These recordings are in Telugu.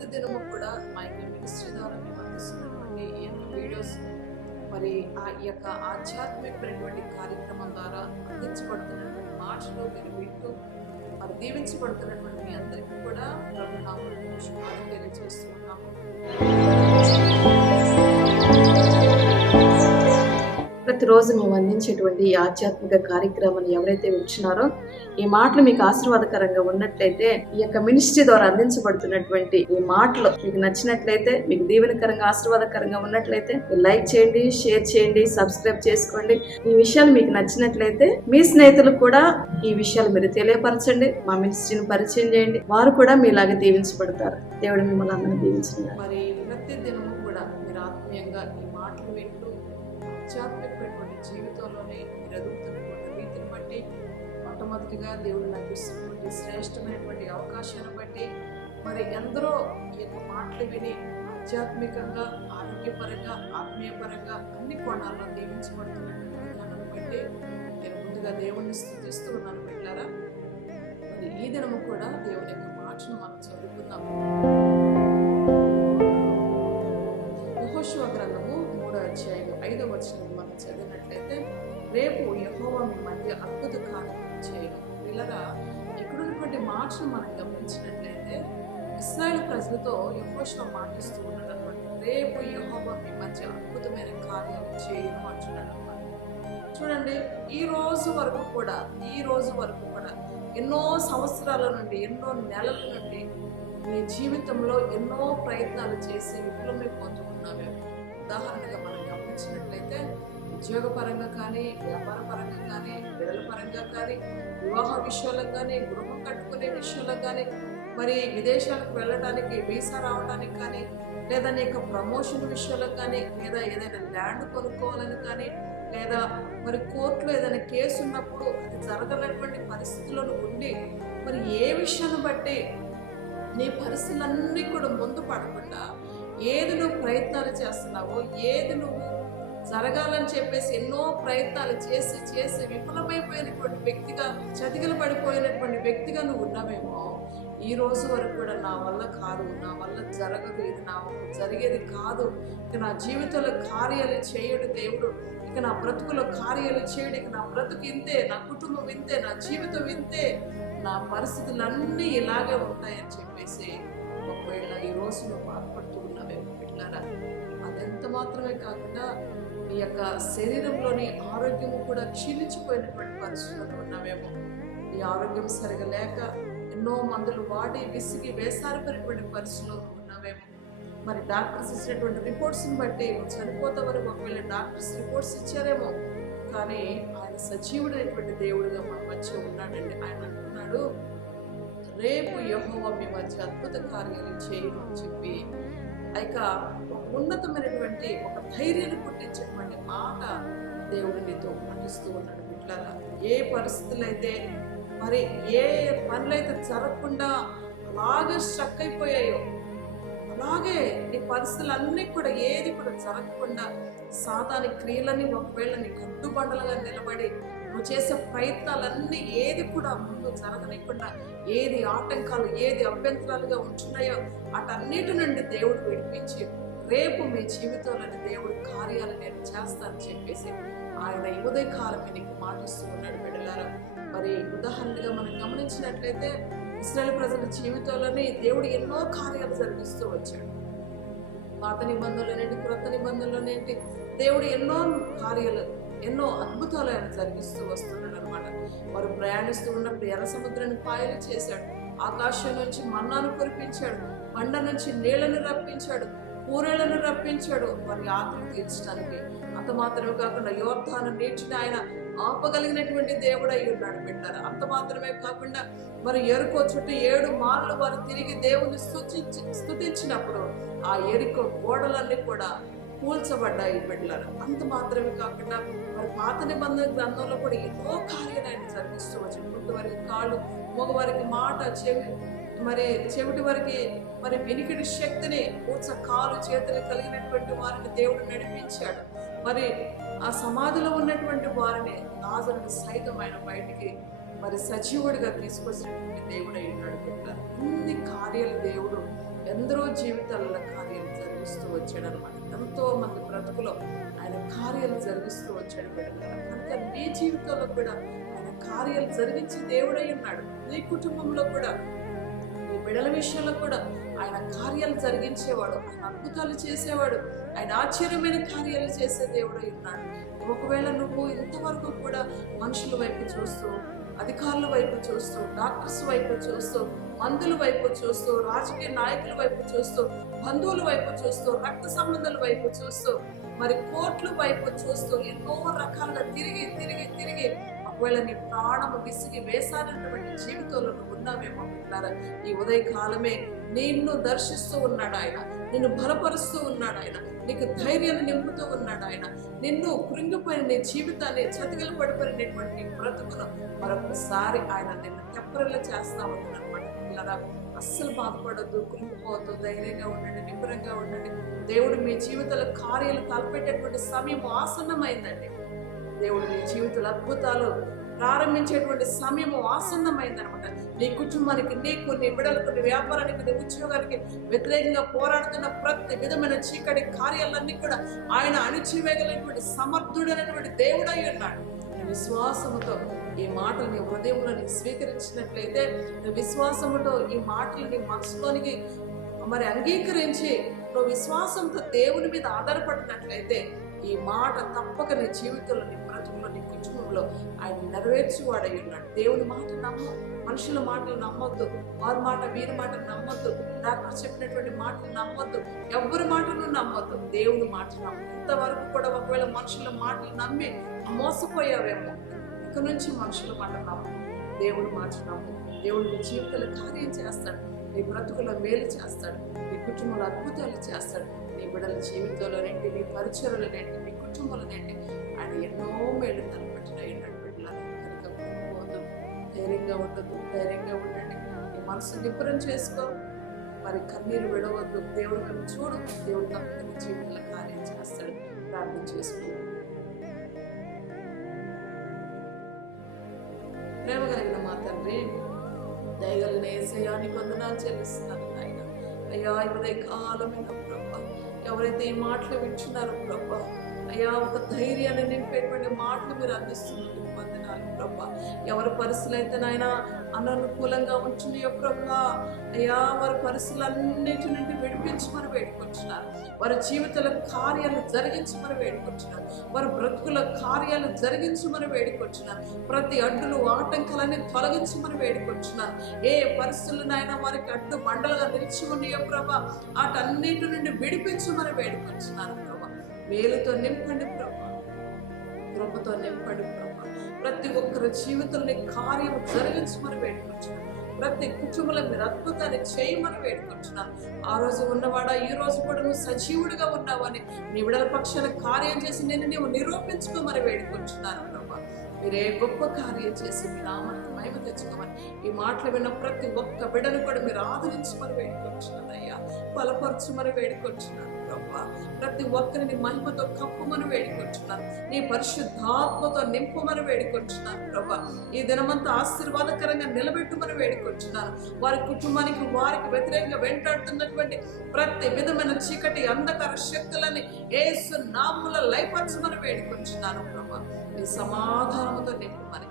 ప్రతి దినము కూడా మా యొక్క మినిస్ట్రీ ద్వారా మేము అందిస్తున్నటువంటి ఈ యొక్క వీడియోస్ మరి ఈ యొక్క ఆధ్యాత్మికమైనటువంటి కార్యక్రమం ద్వారా అందించబడుతున్నటువంటి మాటలు మీరు వింటూ మరి దీవించబడుతున్నటువంటి మీ అందరికీ కూడా ప్రభు నామములో శుభాలు తెలియజేస్తూ ఉన్నాము. ప్రతిరోజు మేము అందించేటువంటి ఈ ఆధ్యాత్మిక కార్యక్రమాన్ని ఎవరైతే ఉంటున్నారో ఈ మాటలు మీకు ఆశీర్వాదకరంగా ఉన్నట్లయితే, ఈ యొక్క మినిస్ట్రీ ద్వారా అందించబడుతున్నటువంటి ఈ మాటలు మీకు నచ్చినట్లయితే, మీకు దీవెనకరంగా ఆశీర్వాదకరంగా ఉన్నట్లయితే లైక్ చేయండి, షేర్ చేయండి, సబ్స్క్రైబ్ చేసుకోండి. ఈ విషయాలు మీకు నచ్చినట్లయితే మీ స్నేహితులకు కూడా ఈ విషయాలు మీరు తెలియపరచండి. మా మినిస్ట్రీని పరిచయం చేయండి, వారు కూడా మీలాగే దీవించబడతారు. దేవుడు మిమ్మల్ని అందరినీ దీవించండి. మరి ప్రతి దినము కూడా మీరు ఆత్మీయంగా ఈ మాటలు వింటూ ఆధ్యాత్మికమైనటువంటి జీవితంలోనే మీరు ఎదుగుతున్నటువంటి రీతిని బట్టి, మొట్టమొదటిగా దేవుడు నాకు ఇస్తున్నటువంటి శ్రేష్టమైనటువంటి అవకాశాన్ని బట్టి, మరి ఎందరో ఈ యొక్క మాటలు విని ఆధ్యాత్మికంగా, ఆరోగ్యపరంగా, ఆత్మీయపరంగా అన్ని కోణాల్లో దీవించబడుతున్నటువంటి విధానాన్ని బట్టి నేను ముందుగా దేవుణ్ణి స్తుతిస్తూ ఉన్నాను బిడ్డలారా. మరి ఈ దినము కూడా దేవుని యొక్క మాటను మనం చదువుకుందాము. యెహోషువ గ్రంథము 3వ అధ్యాయం 5వ వచనం మనం చదివినట్లయితే, రేపు యెహోవా మీ మధ్య అద్భుత కార్యం చేయను. పిల్లరా, ఇక్కడున్నటువంటి మాటను మనం గమనించినట్లయితే ఇశ్రాయేలు ప్రజలతో యెహోషువ మాటిస్తూ ఉన్నాడు అనమాట. రేపు యెహోవా మీ మధ్య అద్భుతమైన కార్యాలు చేయను అంటున్నాడు అనమాట. చూడండి, ఈ రోజు వరకు కూడా ఎన్నో సంవత్సరాల నుండి, ఎన్నో నెలల నుండి నీ జీవితంలో ఎన్నో ప్రయత్నాలు చేసి విఫలమైపోతూ ఉన్నావేమో. ఉదాహరణగా మనం గమనించినట్లయితే ఉద్యోగపరంగా కానీ, వ్యాపార పరంగా కానీ, పిల్లల పరంగా కానీ, వివాహ విషయాల్లో కానీ, గృహం కట్టుకునే విషయంలో కానీ, మరి విదేశాలకు వెళ్ళడానికి వీసా రావడానికి కానీ, లేదా నీ యొక్క ప్రమోషన్ విషయంలో కానీ, లేదా ఏదైనా ల్యాండ్ కొనుక్కోవాలని కానీ, లేదా మరి కోర్టులో ఏదైనా కేసు ఉన్నప్పుడు అది జరగనటువంటి పరిస్థితుల్లో ఉండి, మరి ఏ విషయాన్ని బట్టి నీ పరిస్థితులన్నీ కూడా ముందు పడకుండా ఏది నువ్వు ప్రయత్నాలు చేస్తున్నావో, ఏది నువ్వు జరగాలని చెప్పేసి ఎన్నో ప్రయత్నాలు చేసి చేసి విఫలమైపోయినటువంటి వ్యక్తిగా, చతికిల పడిపోయినటువంటి వ్యక్తిగా నువ్వు ఉన్నావేమో. ఈ రోజు వరకు కూడా నా వల్ల కాదు, నా వల్ల జరగదు, ఇది నా జరిగేది కాదు, ఇక నా జీవితంలో కార్యాలు చేయడు దేవుడు, ఇక నా బ్రతుకులో కార్యాలు చేయడు, ఇక నా బ్రతుకు ఇంతే, నా కుటుంబం ఇంతే, నా జీవితం ఇంతే, నా పరిస్థితులన్నీ ఇలాగే ఉంటాయని చెప్పేసి ఒకవేళ ఈ రోజు నువ్వు బాధపడుతూ ఉన్నావేమో బిడ్డలారా. అదెంత మాత్రమే కాకుండా నీ యొక్క శరీరంలోని ఆరోగ్యము కూడా క్షీణించిపోయినటువంటి పరిస్థితుల్లో ఉన్నావేమో. ఈ ఆరోగ్యం సరిగా లేక ఎన్నో మందులు వాడి విసిగి వేసారిపోయినటువంటి పరిస్థితుల్లో ఉన్నావేమో. మరి డాక్టర్స్ ఇచ్చినటువంటి రిపోర్ట్స్ని బట్టి చనిపోతే వరకు ఒకవేళ డాక్టర్స్ రిపోర్ట్స్ ఇచ్చారేమో, కానీ ఆయన సజీవుడైనటువంటి దేవుడిగా మన మధ్య ఉన్నాడండి. ఆయన అంటున్నాడు, రేపు యెహోవా మీ మధ్య అద్భుత కార్యాలు చేయను అని చెప్పి ఇక ఉన్నతమైనటువంటి ఒక ధైర్యాన్ని పుట్టించేటువంటి మాట దేవుడు నీతో మాటిస్తూ ఉన్నాడు బిడ్డలారా. ఏ పరిస్థితులు అయితే, మరి ఏ పనులైతే జరగకుండా అలాగే స్ట్రక్ అయిపోయాయో, అలాగే నీ పరిస్థితులన్నీ కూడా ఏది కూడా జరగకుండా సాతాని క్రియలని ఒకవేళ నీ కట్టుబండలుగా నిలబడి నువ్వు చేసే ప్రయత్నాలన్నీ ఏది కూడా ముందు జరగనికుండా, ఏది ఆటంకాలు, ఏది అభ్యంతరాలుగా ఉంటున్నాయో అటన్నిటి నుండి దేవుడు విడిపించి రేపు మీ జీవితంలోని దేవుడు కార్యాలు నేను చేస్తానని చెప్పేసి ఆయన ఈ ఉదయకాలం నీకు మాటిస్తూ ఉన్నాడు బిడ్డలారా. మరి ఉదాహరణగా మనం గమనించినట్లయితే ఇశ్రాయేలు ప్రజల జీవితంలోనే దేవుడు ఎన్నో కార్యాలు జరిగిస్తూ వచ్చాడు. పాత నిబంధనలోనేంటి, క్రొత్త నిబంధనలోనేంటి, దేవుడు ఎన్నో కార్యాలు, ఎన్నో అద్భుతాలు ఆయన జరిగిస్తూ వస్తున్నాడు అనమాట. వారు ప్రయాణిస్తూ ఉన్నప్పుడు ఎర్ర సముద్రాన్ని పాయలు చేశాడు, ఆకాశం నుంచి మన్నాను కురిపించాడు, కొండ నుంచి నీళ్లను రప్పించాడు, పూరేళ్లను రప్పించాడు వారి ఆకలి తీర్చడానికి. అంత మాత్రమే కాకుండా యోర్దాను నీటిని ఆయన ఆపగలిగినటువంటి దేవుడు అయి ఉన్నాడు బిడ్డలారా. అంత మాత్రమే కాకుండా మరి ఎరుకో చుట్టూ 7 మార్లు వారు తిరిగి దేవుని స్తుతించినప్పుడు ఆ ఎరుకో గోడలన్నీ కూడా కూల్చబడ్డాయి బిడ్డలారా. అంత మాత్రమే కాకుండా మరి పాత నిబంధన గ్రంథంలో కూడా ఎన్నో కార్యాలు ఆయన జరిగిస్తూ వచ్చాడు. ముందు వారికి కాళ్ళు, మగవారికి మాట, చెవిటి వారికి మరి వినికిడి శక్తిని, పూర్చ కాలు చేతులు కలిగినటువంటి వారిని దేవుడు నడిపించాడు. మరి ఆ సమాధిలో ఉన్నటువంటి వారిని, లాజరుని సైతం ఆయన బయటికి మరి సజీవుడిగా తీసుకొచ్చినటువంటి దేవుడు అయి ఉన్నాడు. ఇన్ని కార్యాలు దేవుడు ఎందరో జీవితాలలో కార్యాలు జరిగిస్తూ వచ్చాడు అనమాట. ఎంతో మంది బ్రతుకులో ఆయన కార్యాలు జరిగిస్తూ వచ్చాడు బిడ్డలారా. కనుక నీ జీవితంలో కూడా ఆయన కార్యాలు జరిగించి దేవుడై ఉన్నాడు. నీ కుటుంబంలో కూడా, నీ బిడ్డల విషయంలో కూడా ఆయన కార్యాలు జరిగించేవాడు, ఆయన అద్భుతాలు చేసేవాడు, ఆయన ఆశ్చర్యమైన కార్యాలు చేసే దేవుడై ఉన్నాడు. ఒకవేళ నువ్వు ఇంతవరకు కూడా మనుషుల వైపు చూస్తూ, అధికారుల వైపు చూస్తూ, డాక్టర్స్ వైపు చూస్తూ, మందుల వైపు చూస్తూ, రాజకీయ నాయకుల వైపు చూస్తూ, బంధువుల వైపు చూస్తూ, రక్త సంబంధాల వైపు చూస్తూ, మరి కోర్టుల వైపు చూస్తూ ఎన్నో రకాలుగా తిరిగి తిరిగి తిరిగి ఒకవేళ నీ ప్రాణము విసిగి వేసానటువంటి జీవితంలో నువ్వు ఉన్నావేమో అంటున్నారా? ఈ ఉదయకాలమే నిన్ను దర్శిస్తూ ఉన్నాడు ఆయన, నిన్ను బలపరుస్తూ ఉన్నాడు ఆయన, నీకు ధైర్యాన్ని నింపుతూ ఉన్నాడు ఆయన. నిన్ను కృంగిపోయిన నీ జీవితాన్ని, చతికిల పడిపోయినటువంటి నీ బ్రతుకును మరొకసారి ఆయన నిన్ను తెప్పరిల్ల చేస్తా ఉన్నాడు అనమాట. పిల్లరా, అస్సలు బాధపడద్దు, కృంగిపోవద్దు, ధైర్యంగా ఉండండి, నిబ్బరంగా ఉండండి. దేవుడు మీ జీవితాల కార్యాలు తలపెట్టేటువంటి సమయం ఆసన్నమైందండి. దేవుడు నీ జీవితాల అద్భుతాలు ప్రారంభించేటువంటి సమయం ఆసన్నమైందనమాట. నీ కుటుంబానికి, నీకు, నీ బిడ్డలకు, నీ వ్యాపారానికి, నీ ఉద్యోగానికి వ్యతిరేకంగా పోరాడుతున్న ప్రతి విధమైన చీకటి కార్యాలన్నీ కూడా ఆయన అణిచివేయగలిగినటువంటి సమర్థుడైనటువంటి దేవుడై ఉన్నాడు. నీ విశ్వాసముతో ఈ మాటలు నీ హృదయంలో నీ స్వీకరించినట్లయితే, నీ విశ్వాసముతో ఈ మాటలు నీ మనసులోనికి మరి అంగీకరించి నువ్వు విశ్వాసంతో దేవుని మీద ఆధారపడినట్లయితే ఈ మాట తప్పక నీ జీవితంలో, నీ బ్రతుకులో, నీ కుటుంబంలో ఆయన నెరవేర్చేవాడై ఉన్నాడు. దేవుని మాట నమ్ము, మనుషుల మాటలు నమ్మొద్దు, వారి మాట వీరి మాటలు నమ్మొద్దు, డాక్టర్ చెప్పినటువంటి మాటలు నమ్మొద్దు, ఎవరి మాటలు నమ్మొద్దు, దేవుని మాట నమ్ము. ఇంతవరకు కూడా ఒకవేళ మనుషుల మాటలు నమ్మి మోసపోయావేమో, ఇక నుంచి మనుషుల మాట నమ్ము, దేవుని మాట నమ్ము. దేవుడు నీ జీవితంలో కార్యం చేస్తాడు, నీ బ్రతుకులో మేలు చేస్తాడు, నీ కుటుంబంలో అద్భుతాలు చేస్తాడు. నీ బిడ్డల జీవితంలోనేంటి, నీ పరిచయలోనేంటి, నీ కుటుంబంలోనేంటి ఆయన ఎన్నో మేలు తలపెట్టినట్టు బిడ్డలు. కనుక పోదు, ధైర్యంగా ఉండదు, ధైర్యంగా ఉండండి. నీ మనసు నిబ్బరం చేసుకో, మరి కన్నీరు విడవద్దు. దేవుడు మేము చూడు, దేవుడు తప్పక నీ జీవితంలో కార్యం చేస్తాడు. ప్రార్థన చేసుకుంటాం. ప్రేమ కలిగిన మా తండ్రి, దయగలిగిన యేసయ్యా నీకు వందనాలు చెల్లిస్తున్నాను ఆయన. అయ్యా ఈ ఉదయకాలమైన ప్రభా, ఎవరైతే ఈ మాటలు వింటున్నారో ప్రభా, అయ్యా ఒక ధైర్యాన్ని నింపేటువంటి మాటలు మీరు అందిస్తున్నారు. వందనాలు ప్రభా. ఎవరి పరిస్థితులు అయితే నాయన అననుకూలంగా ఉంటున్నాయో ప్రభా, అయ్యా వారి పరిస్థితులన్నిటి నుండి విడిపించమని వేడుకొచ్చున్నారు. వారి జీవితాల కార్యాలు జరిగించమని వేడుకొచ్చున్నారు. వారి బ్రతుకుల కార్యాలు జరిగించమని వేడుకొచ్చున్నారు. ప్రతి అడ్డులు, ఆటంకాలన్నీ తొలగించమని వేడుకొచ్చున్నారు. ఏ పరిస్థితులనైనా వారికి అడ్డు బండలుగా నిలిచి ఉన్నాయో ప్రభా, వాటన్నిటి నుండి విడిపించమని వేడుకొచ్చున్నారు ప్రభా. మేలుతో నింపండి ప్రభా, కృపతో నింపండి ప్రభా. ప్రతి ఒక్కరి జీవితంలో కార్యం జరిగించమని వేడుకొచ్చున్నాను. ప్రతి కుటుంబంలో మీరు అద్భుతాన్ని చేయమని వేడుకొచ్చున్నాను. ఆ రోజు ఉన్నవాడా, ఈ రోజు కూడా నువ్వు సజీవుడిగా ఉన్నావని నీ విడల పక్షాన కార్యం చేసి నేను నీవు నిరూపించుకోమని వేడుకొచ్చున్నాను ప్రభా. మీరే గొప్ప కార్యం చేసి మీ నామానికి మహిమ తెచ్చుకోమని ఈ మాటలు విన్న ప్రతి ఒక్క బిడ్డను కూడా మీరు ఆదరించమని వేడుకొచ్చున్నాను అయ్యా. బలపరచుమని వేడుకొచ్చున్నాను ప్రభా. ప్రతి ఒక్కరిని మహిమతో కప్పుమని వేడుకొచ్చున్నాను. నీ పరిశుద్ధాత్మతో నింపమని వేడుకొచ్చున్నాను ప్రభా. ఈ దినమంతా ఆశీర్వాదకరంగా నిలబెట్టుమని వేడుకొచ్చున్నాను. వారి కుటుంబానికి, వారికి వ్యతిరేకంగా వెంటాడుతున్నటువంటి ప్రతి విధమైన చీకటి అంధకార శక్తులని యేసు నామములో లయపరచమని వేడుకొచ్చున్నాను ప్రభా. నీ సమాధానముతో నింపమని,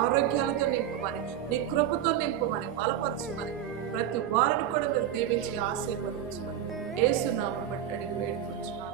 ఆరోగ్యాలతో నింపమని, నీ కృపతో నింపమని, బలపరచమని, ప్రతి వారిని కూడా మీరు దీవించి ఆశీర్వదించమని యేసు నామములో బట్టి అడిగి వేడుకొచ్చున్నాను.